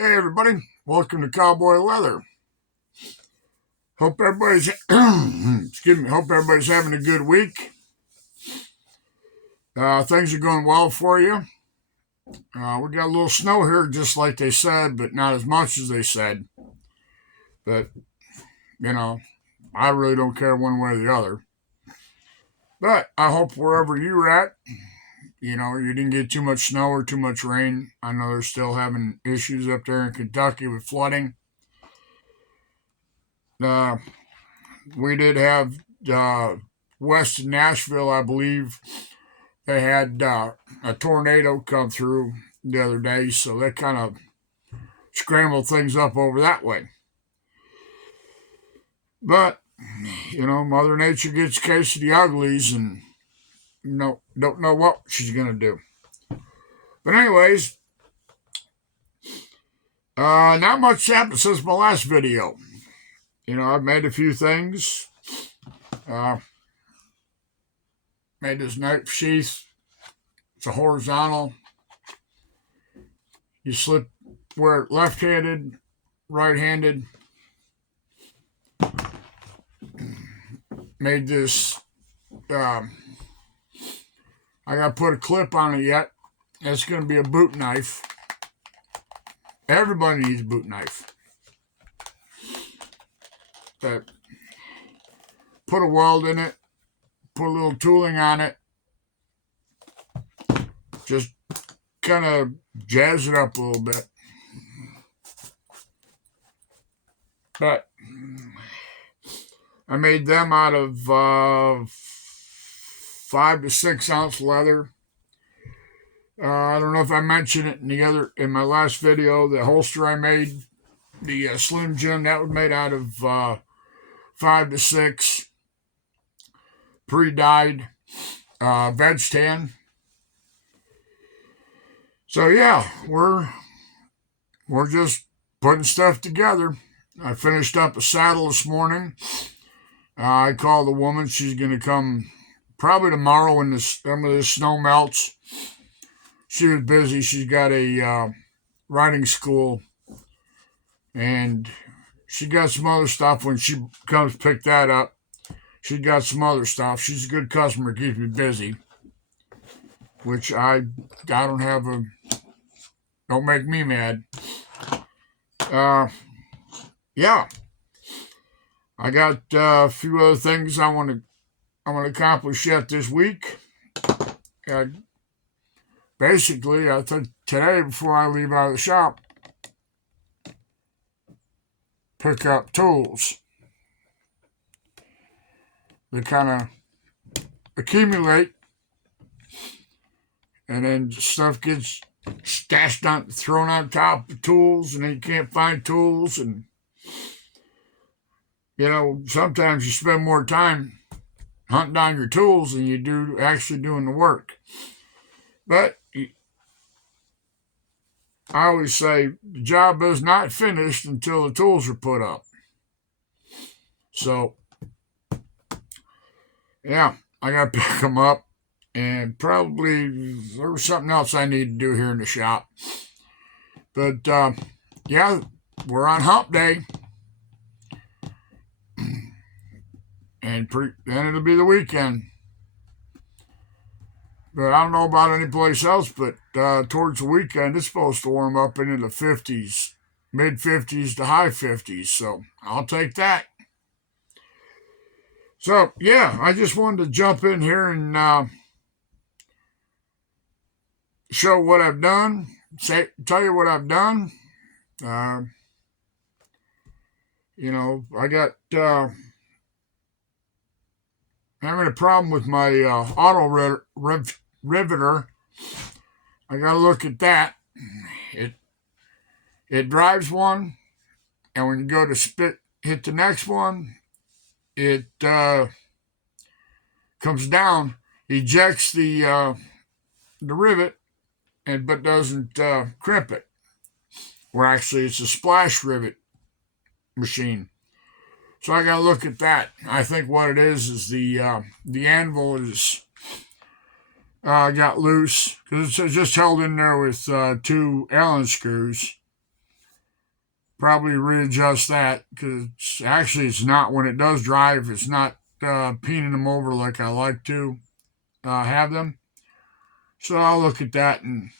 Hey everybody, welcome to Cowboy Leather. Hope everybody's hope everybody's having a good week. Things are going well for you. We got a little snow here, just like they said, but not as much as they said. But you know, I really don't care one way or the other. But I hope wherever you're at, you didn't get too much snow or too much rain. I know they're still having issues up there in Kentucky with flooding. Uh, we did have west of Nashville, I believe. They had a tornado come through the other day, so that kind of scrambled things up over that way. But, Mother Nature gets a case of the uglies and, don't know what she's going to do. But, anyways, not much happened since my last video. I've made a few things. Made this knife sheath. It's a horizontal. You slip where left-handed, right-handed. Made this. I got to put a clip on it yet. It's going to be a boot knife. Everybody needs a boot knife. But put a weld in it. Put a little tooling on it. Just kind of jazz it up a little bit. But I made them out of 5 to 6 ounce leather. I don't know if I mentioned it in my last video. The holster I made, the Slim Jim, that was made out of 5 to 6 pre-dyed veg tan. So yeah, we're just putting stuff together. I finished up a saddle this morning. I called the woman. She's going to come probably tomorrow when some of the snow melts. She was busy. She's got a riding school, and she got some other stuff when she comes pick that up. She got some other stuff. She's a good customer, keeps me busy, which I don't have don't make me mad. Yeah, I got a few other things I want to accomplish yet this week. Basically, I think today, before I leave out of the shop, pick up tools. They kind of accumulate, and then stuff gets thrown on top of tools, and then you can't find tools. And, sometimes you spend more time hunting down your tools than you do actually doing the work. But I always say the job is not finished until the tools are put up. So, yeah, I got to pick them up. And probably there was something else I need to do here in the shop. But, yeah, we're on hump day. And then it'll be the weekend. But I don't know about any place else, but towards the weekend, it's supposed to warm up into the 50s, mid-50s to high 50s. So I'll take that. So, yeah, I just wanted to jump in here and show what I've done, tell you what I've done. I got having a problem with my auto riveter. I got to look at that. It drives one, and when you go to hit the next one, it comes down, ejects the rivet, but doesn't crimp it. Or actually, it's a splash rivet machine. So I got to look at that. I think what it is the anvil is got loose because it's just held in there with 2 Allen screws. probably readjust that, because actually it's not, when it does drive, it's not peening them over like I like to have them. So I'll look at that. And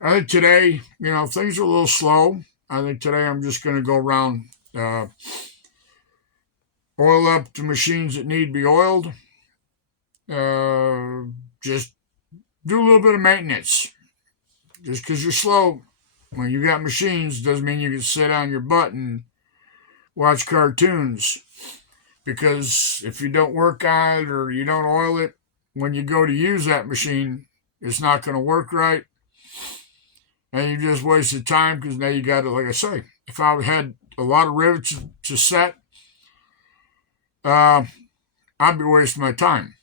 I think today, things are a little slow. I think today I'm just going to go around, oil up the machines that need to be oiled, just do a little bit of maintenance. Just because you're slow when you got machines doesn't mean you can sit on your butt and watch cartoons. Because if you don't work on it or you don't oil it, when you go to use that machine, it's not going to work right. And you just wasted time, because now you got to, like I say, if I had a lot of rivets to set, I'd be wasting my time.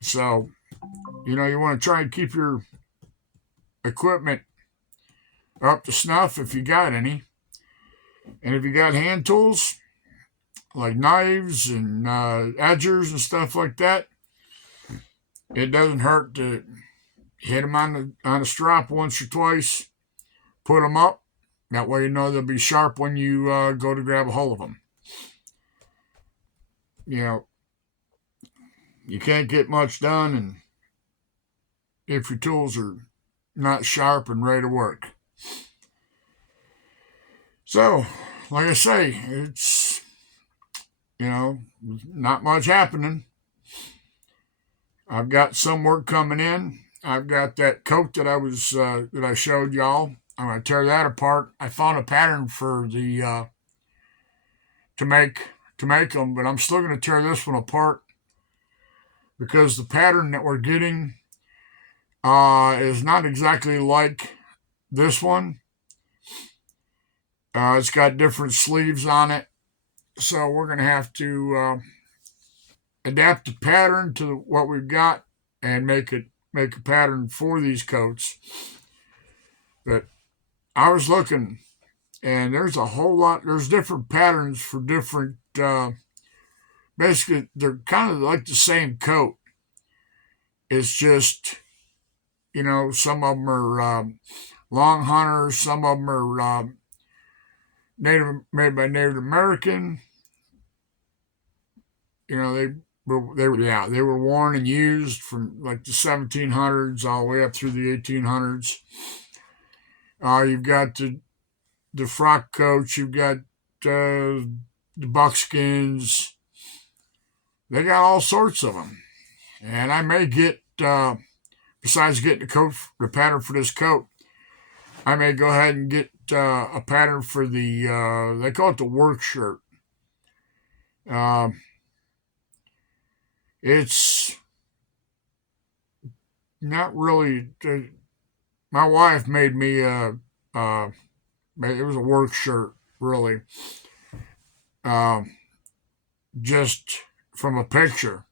So, you want to try and keep your equipment up to snuff if you got any. And if you got hand tools, like knives and edgers and stuff like that, it doesn't hurt to hit them on the strap once or twice, put them up. That way they'll be sharp when you go to grab a hold of them. You can't get much done and if your tools are not sharp and ready to work. So, like I say, it's, not much happening. I've got some work coming in. I've got that coat that I showed y'all. I'm going to tear that apart. I found a pattern for the to make them, but I'm still going to tear this one apart, because the pattern that we're getting is not exactly like this one. It's got different sleeves on it, so we're going to have to adapt the pattern to what we've got and make a pattern for these coats. But I was looking, and there's a whole lot. There's different patterns for different. Basically, they're kind of like the same coat. It's just, some of them are long hunters, some of them are made by Native American. They were worn and used from like the 1700s all the way up through the 1800s. You've got the frock coats, you've got the buckskins. They got all sorts of them, and I may get besides getting the pattern for this coat, I may go ahead and get a pattern for the they call it the work shirt. It's not really. My wife made me it was a work shirt, really, just from a picture.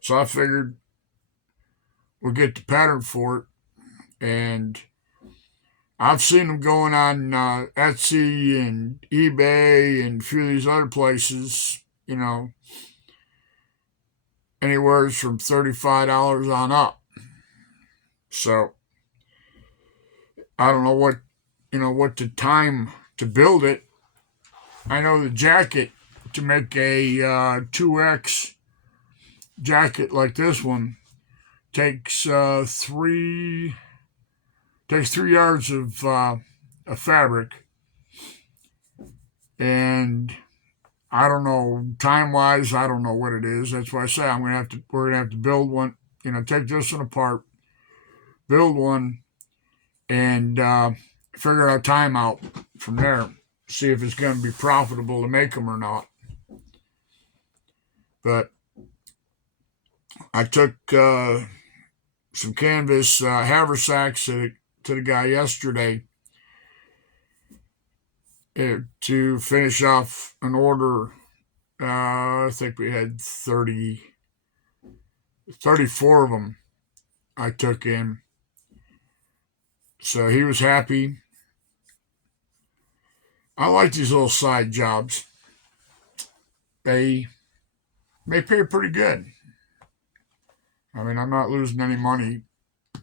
So I figured we'll get the pattern for it, and I've seen them going on Etsy and eBay and a few of these other places, anywhere from $35 on up. So I don't know what the time to build it. I know the jacket, to make a 2X jacket like this one, takes 3 yards of fabric, and I don't know, time wise, I don't know what it is. That's why I say we're gonna have to build one. Take this one apart, build one, and figure our time out from there. See if it's going to be profitable to make them or not. But I took some canvas haversacks to the guy yesterday to finish off an order. I think we had 34 of them I took in. So he was happy. I like these little side jobs. They pay pretty good. I mean, I'm not losing any money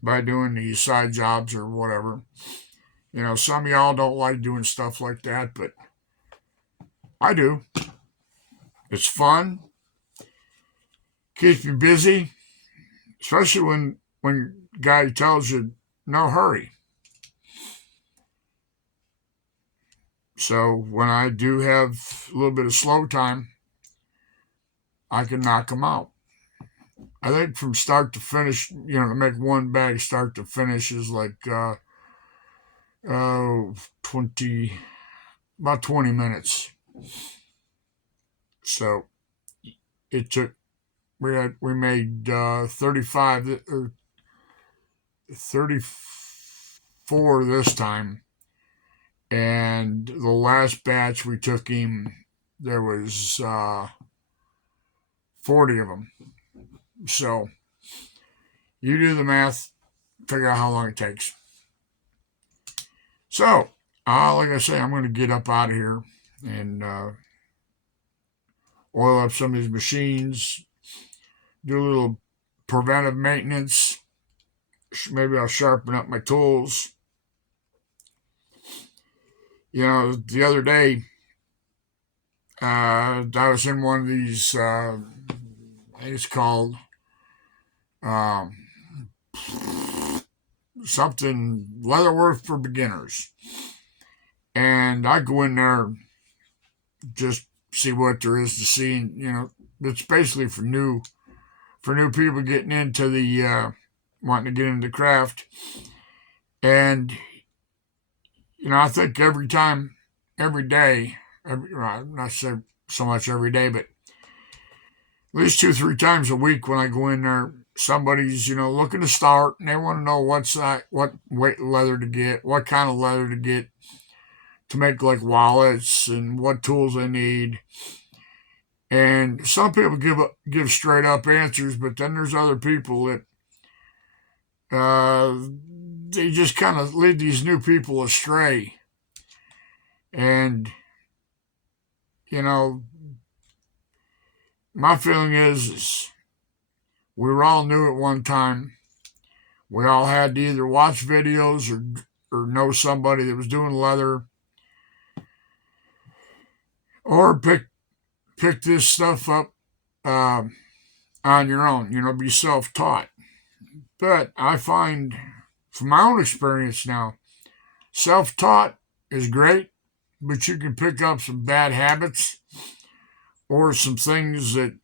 by doing these side jobs or whatever. You know, some of y'all don't like doing stuff like that, but I do. It's fun, keeps me busy, especially when guy tells you no hurry. So when I do have a little bit of slow time, I can knock them out. I think from start to finish, to make one bag start to finish is like 20, about 20 minutes. So it took, we made 35 or 34 this time. And the last batch we took him, there was 40 of them. So you do the math, figure out how long it takes. So, like I say, I'm going to get up out of here and oil up some of these machines, do a little preventive maintenance. Maybe I'll sharpen up my tools. The other day, I was in one of these, I think it's called um, something Leatherworth for beginners. And I go in there, just see what there is to see. And, it's basically for new people getting into the, wanting to get into the craft. And, I think every day, not so much every day, but at least 2-3 times a week when I go in there, somebody's, looking to start and they want to know what weight leather to get, what kind of leather to get to make like wallets and what tools they need. And some people give straight up answers, but then there's other people that they just kind of lead these new people astray. And my feeling is we were all new at one time. We all had to either watch videos or know somebody that was doing leather, or pick this stuff up on your own. Be self-taught. But I find, from my own experience now, self-taught is great, but you can pick up some bad habits or some things that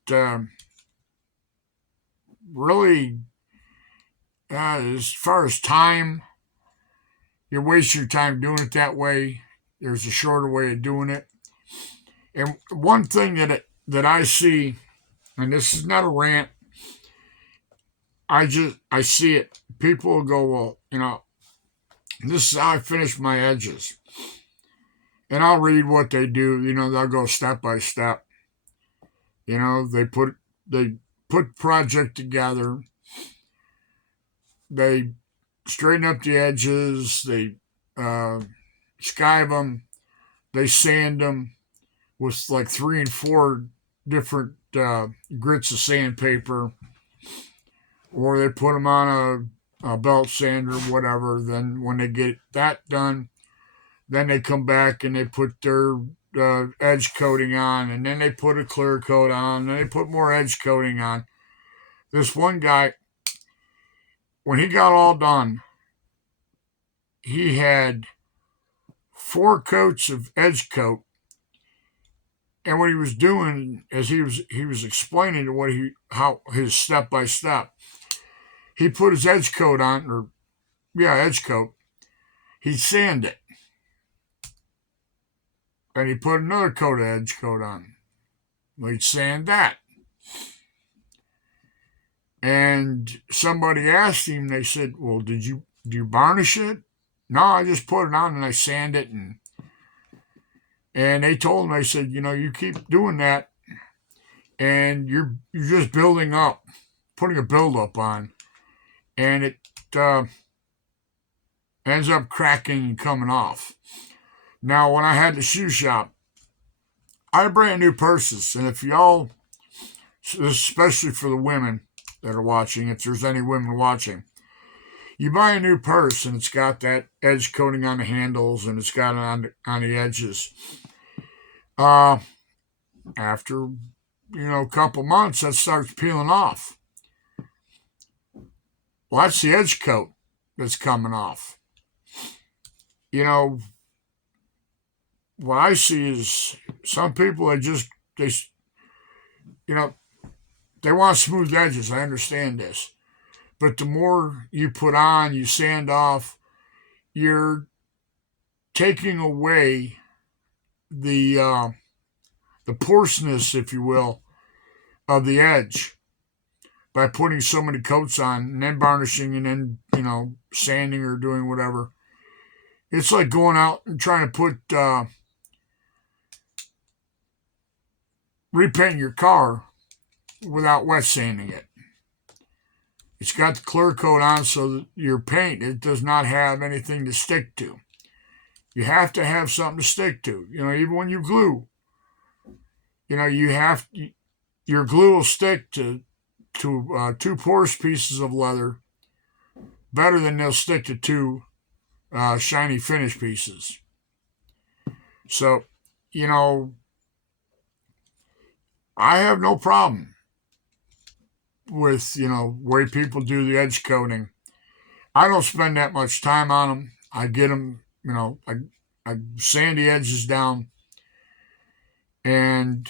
really, as far as time, you waste your time doing it that way. There's a shorter way of doing it. And one thing that I see, and this is not a rant, I see it. People will go, well, this is how I finish my edges. And I'll read what they do. They'll go step by step. They put project together. They straighten up the edges. They skive them. They sand them with like 3 and 4 different grits of sandpaper. Or they put them on a belt sander, whatever. Then when they get that done, then they come back and they put their edge coating on, and then they put a clear coat on, and then they put more edge coating on. This one guy, when he got all done, he had 4 coats of edge coat. And what he was doing, as he was explaining how his step by step, he put his edge coat on, edge coat. He'd sand it. And he put another coat of edge coat on. He'd sand that. And somebody asked him, they said, well, do you varnish it? No, I just put it on and I sand it. And they told him, they said, you keep doing that and you're just building up, putting a build up on. And it ends up cracking and coming off. Now, when I had the shoe shop, I had brand new purses. And if y'all, especially for the women that are watching, if there's any women watching, You buy a new purse and it's got that edge coating on the handles and it's got it on the edges. Uh, After a couple months, that starts peeling off. Well, that's the edge coat that's coming off. You know, what I see is some people they you know they want smooth edges. I understand this, but the more you put on, you sand off, you're taking away the porousness, if you will, of the edge by putting so many coats on and then varnishing and then sanding or doing whatever. It's like going out and trying to put repaint your car without wet sanding it. It's got the clear coat on so that your paint, it does not have anything to stick to. You have to have something to stick to. Even when you glue, your glue will stick to two porous pieces of leather better than they'll stick to two shiny finish pieces. So, I have no problem with way people do the edge coating. I don't spend that much time on them. I get them, I sand the edges down and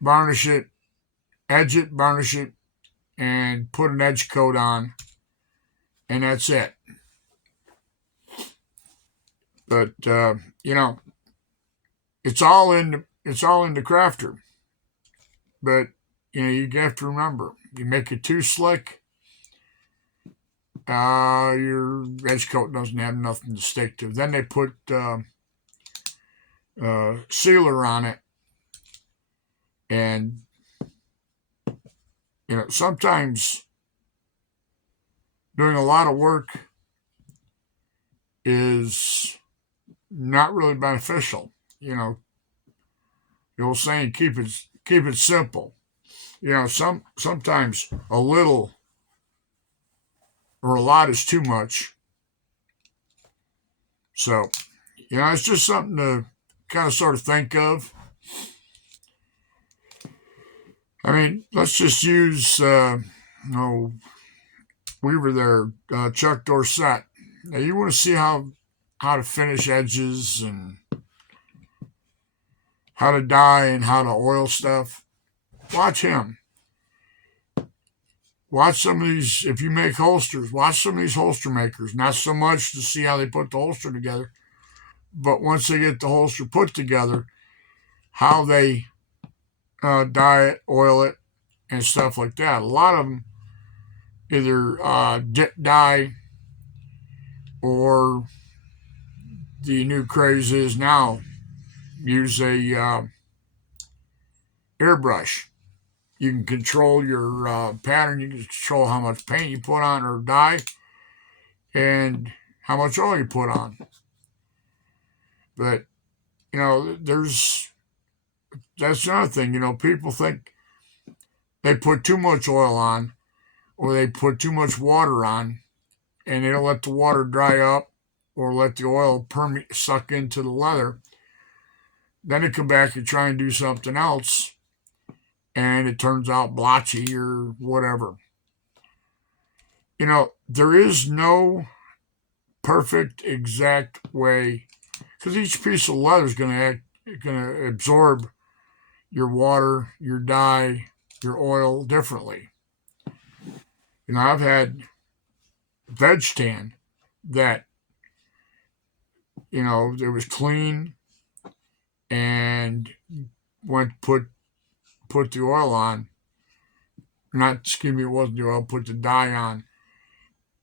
varnish it, edge it, varnish it, and put an edge coat on, and that's it. But it's all in the crafter. But you have to remember, you make it too slick, your edge coat doesn't have nothing to stick to. Then they put sealer on it, and sometimes doing a lot of work is not really beneficial. The old saying, keep it simple. Sometimes a little or a lot is too much. So, it's just something to kind of sort of think of. I mean, let's just use, we were there, Chuck Dorsett. Now, you want to see how to finish edges and how to dye and how to oil stuff. Watch him. Watch some of these, if you make holsters, watch some of these holster makers. Not so much to see how they put the holster together, but once they get the holster put together, how they dye it, oil it, and stuff like that. A lot of them either dip dye or the new craze is now use a airbrush. You can control your pattern. You can control how much paint you put on or dye and how much oil you put on. But, that's another thing. People think they put too much oil on or they put too much water on and they don't let the water dry up or let the oil suck into the leather. Then they come back and try and do something else and it turns out blotchy or whatever. There is no perfect, exact way because each piece of leather is going to absorb your water, your dye, your oil differently. I've had veg tan that it was clean and went put the oil on. It wasn't the oil, put the dye on,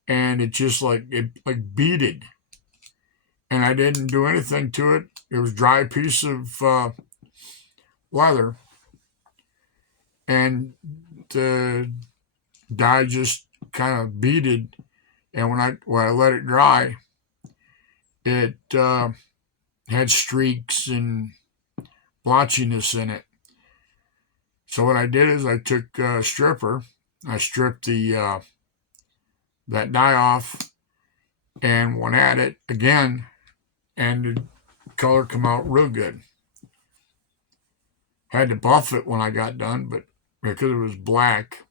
and it just like beaded. And I didn't do anything to it. It was a dry piece of leather, and the dye just kind of beaded. And when I let it dry, it had streaks and blotchiness in it. So what I did is I took a stripper, I stripped the that die off and went at it again, and the color come out real good. Had to buff it when I got done, but because it was black,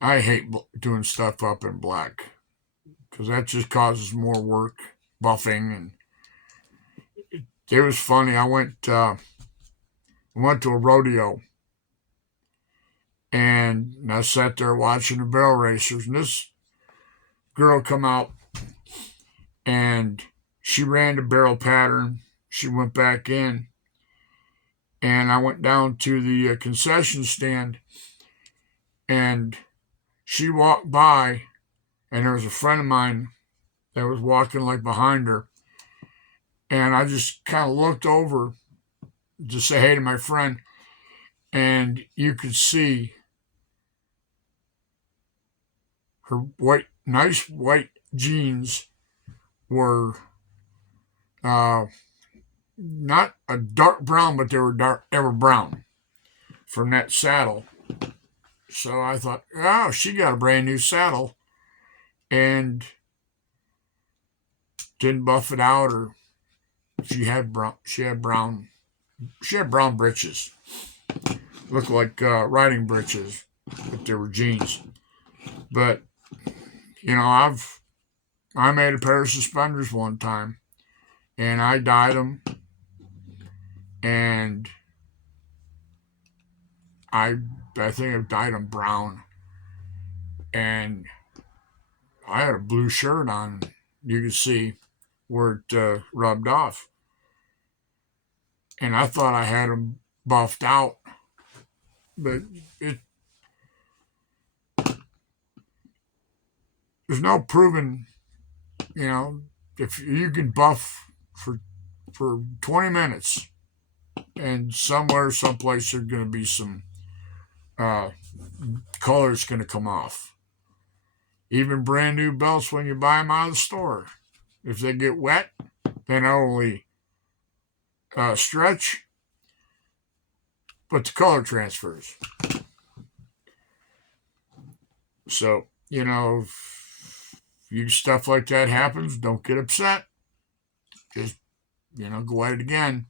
I hate doing stuff up in black because that just causes more work, buffing. And it was funny. I went to a rodeo, and I sat there watching the barrel racers, and this girl come out, and she ran the barrel pattern. She went back in, and I went down to the concession stand, and she walked by, and there was a friend of mine that was walking like behind her, and I just kind of looked over to say hey to my friend, and you could see her nice white jeans were not a dark brown, but they were brown from that saddle. So I thought, oh, she got a brand new saddle and didn't buff it out, or she had brown breeches. Looked like riding breeches, but they were jeans. But I made a pair of suspenders one time, and I dyed them, and I think I dyed them brown, and I had a blue shirt on. You could see where it rubbed off, and I thought I had them buffed out, but there's no proving, if you can buff for 20 minutes, and someplace, there's going to be some color's going to come off. Even brand new belts, when you buy them out of the store, if they get wet, they not only stretch, but the color transfers. So, if stuff like that happens, don't get upset. Just, go at it again.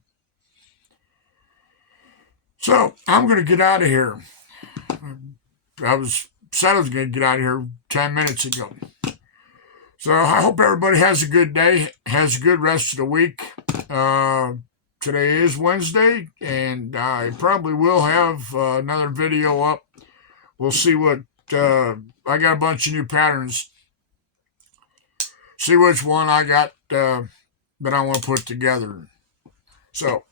So, I'm going to get out of here. I said I was going to get out of here 10 minutes ago. So, I hope everybody has a good day, has a good rest of the week. Today is Wednesday, and I probably will have another video up. We'll see what, I got a bunch of new patterns. See which one I got that I want to put together. So,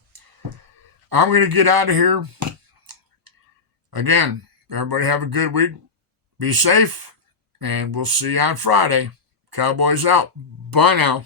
I'm going to get out of here. Again, everybody have a good week. Be safe, and we'll see you on Friday. Cowboys out. Bye now.